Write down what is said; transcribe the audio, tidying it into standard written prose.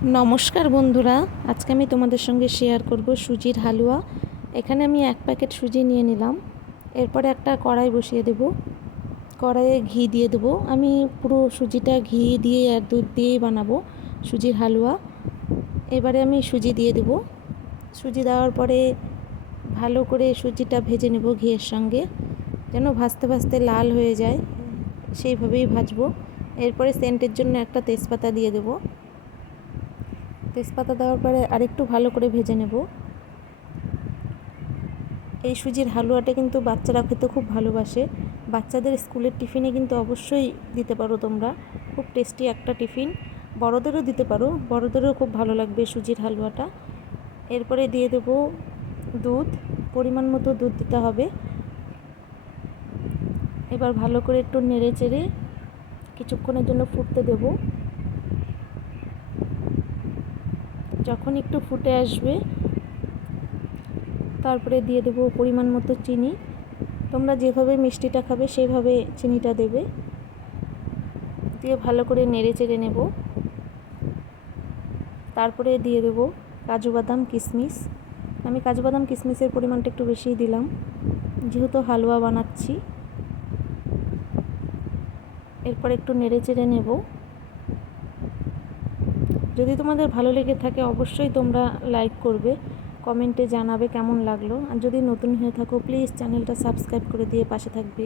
নমস্কার বন্ধুরা, আজকে আমি তোমাদের সঙ্গে শেয়ার করব সুজির হালুয়া। এখানে আমি 1 প্যাকেট সুজি নিয়ে নিলাম। এরপরে একটা কড়াই বসিয়ে দেব। কড়াইয়ে ঘি দিয়ে দেব। আমি পুরো সুজিটা ঘি দিয়ে আর দুধ দিয়েই বানাবো সুজির হালুয়া। এবারে আমি সুজি দিয়ে দেব। সুজি দেওয়ার পরে ভালো করে সুজিটা ভেজে নেব ঘিয়ের সঙ্গে, যেন ভাজতে ভাজতে লাল হয়ে যায়, সেইভাবেই ভাজবো। এরপরে সেন্টের জন্য একটা তেজপাতা দিয়ে দেব। তেজপাতা দেওয়ার পরে আরেকটু ভালো করে ভেজে নেব। এই সুজির হালুয়াটা কিন্তু বাচ্চারা খেতে খুব ভালোবাসে। বাচ্চাদের স্কুলের টিফিনে কিন্তু অবশ্যই দিতে পারো তোমরা। খুব টেস্টি একটা টিফিন। বড়দেরও দিতে পারো, বড়দেরও খুব ভালো লাগবে সুজির হালুয়াটা। এরপরে দিয়ে দেব দুধ। পরিমাণ মতো দুধ দিতে হবে। এবার ভালো করে একটু নেড়ে চেড়ে কিছুক্ষণের জন্য ফুটতে দেব। যখন একটু ফুটে আসবে তারপরে দিয়ে দেবো পরিমাণ মতো চিনি। তোমরা যেভাবে মিষ্টিটা খাবে সেইভাবে চিনিটা দেবে। দিয়ে ভালো করে নেড়ে চেড়ে নেব। তারপরে দিয়ে দেবো কাজু বাদাম কিশমিশ। আমি কাজু বাদাম কিশমিশের পরিমাণটা একটু বেশিই দিলাম, যেহেতু হালুয়া বানাচ্ছি। এরপর একটু নেড়ে চেড়ে নেব। যদি তোমাদের ভালো লেগে থাকে অবশ্যই তোমরা লাইক করবে, কমেন্টে জানাবে কেমন লাগলো। আর যদি নতুন হয়ে থাকো প্লিজ চ্যানেলটা সাবস্ক্রাইব করে দিয়ে পাশে থাকবে।